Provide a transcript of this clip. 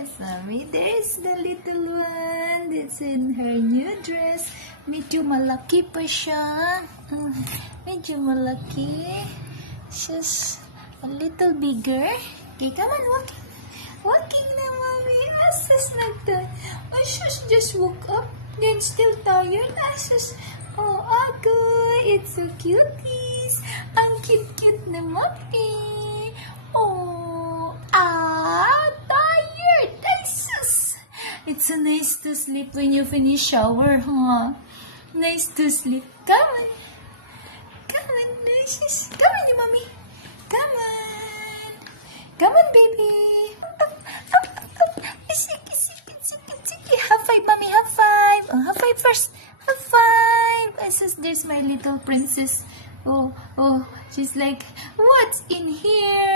Yes, mommy. There's the little one that's in her new dress. Medyo malaki pa siya. Medyo malaki. She's a little bigger. Okay, come on, walking. Walking na, mommy. Asas na to. Oh, she's just woke up. Then still tired. Asas. Oh, agoy. It's so cuties. Ang cute-cute na mommy. Oh, tired. Asas. It's so nice to sleep when you finish shower, huh? Nice to sleep. Come on. Come on, Asas. Come on, mommy. Come on. Come on, baby. High five, mommy. High five. Oh, high five first. High five. There's my little princess. Oh, she's like, what's in here?